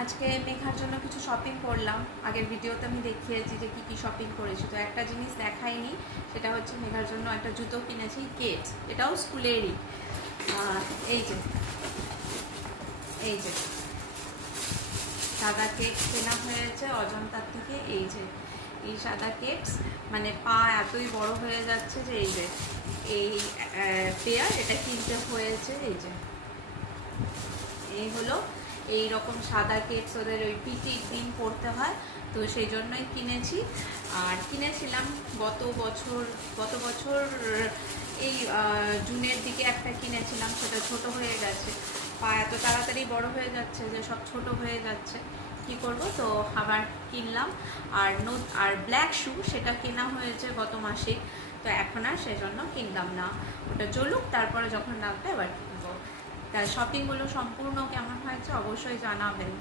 আজকে মেঘার জন্য কিছু শপিং করলাম। আগের ভিডিওতে আমি দেখিয়েছি যে কি কি শপিং করেছি। তো একটা জিনিস দেখাইনি, সেটা হচ্ছে মেঘার জন্য একটা জুতো কিনেছি, কেট। এটাও স্কুলেরই। এই যে এই যে সাদা কেক কেনা হয়েছে অজন্তার থেকে। এই যে এই সাদা কেকস, মানে পা এতই বড় হয়ে যাচ্ছে যে এই যে এই পেয়ার এটা কিনতে হয়েছে। এই হলো এই রকম সাদা কেটস, ওদের ওই পিটির দিন পড়তে হয়, তো সেই জন্যই কিনেছি। আর কিনেছিলাম গত বছর এই জুনের দিকে একটা কিনেছিলাম, সেটা ছোট হয়ে গেছে। পা এত তাড়াতাড়ি বড় হয়ে যাচ্ছে যে সব ছোট হয়ে যাচ্ছে, কি করব, তো আবার কিনলাম। আর ব্ল্যাক শু সেটা কেনা হয়েছে গত মাসে, তো এখন আর সেজন্য কিনলাম না। ওটা চলুক, তারপরে যখন লাগবে আবার কিনবো। তার শপিংগুলো সম্পূর্ণ কেমন হয়েছে অবশ্যই জানাবেন।